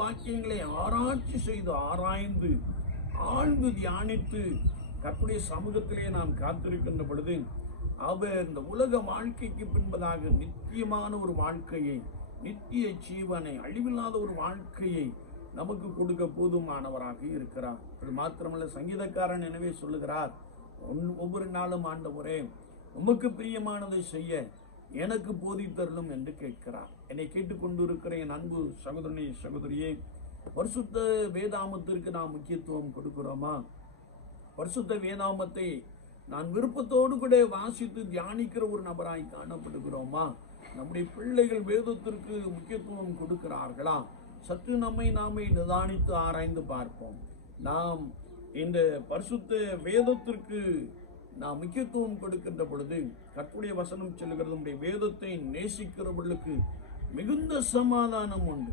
வாக்கியங்களை ஆராய்ச்சி செய்து ஆராய்ந்து ஆழ்ந்து தியானித்து கர்த்தருடைய சமூகத்திலே நாம் காத்திருக்கின்ற பொழுது அவர் இந்த உலக வாழ்க்கைக்கு பின்பதாக நித்தியமான ஒரு வாழ்க்கையை, நித்திய ஜீவனை, அழிவில்லாத ஒரு வாழ்க்கையை நமக்கு கொடுக்க போதுமானவராக இருக்கிறார். அது மாத்திரமல்ல, சங்கீதக்காரன் எனவே சொல்லுகிறார், ஒவ்வொரு நாளும் ஆண்டவரே உமக்கு பிரியமானதை செய்ய எனக்கு போதித்தருளும் என்று கேட்கிறார். என்னை கேட்டுக்கொண்டு இருக்கிற என் அன்பு சகோதரனே, சகோதரியே, பரிசுத்த வேதாமத்திற்கு நாம் முக்கியத்துவம் கொடுக்கிறோமா? பரிசுத்த வேதாமத்தை நான் விருப்பத்தோடு கூட வாசித்து தியானிக்கிற ஒரு நபராய் காணப்படுகிறோமா? நம்முடைய பிள்ளைகள் வேதத்திற்கு முக்கியத்துவம் கொடுக்கிறார்களா? சற்று நாமே நிதானித்து ஆராய்ந்து பார்ப்போம். நாம் இந்த பரிசுத்த வேதத்திற்கு நாம் முக்கியத்துவம் கொடுக்கின்ற பொழுது கர்த்தருடைய வசனம் சொல்லுகிறது, நம்முடைய வேதத்தை நேசிக்கிறவர்களுக்கு மிகுந்த சமாதானம் உண்டு.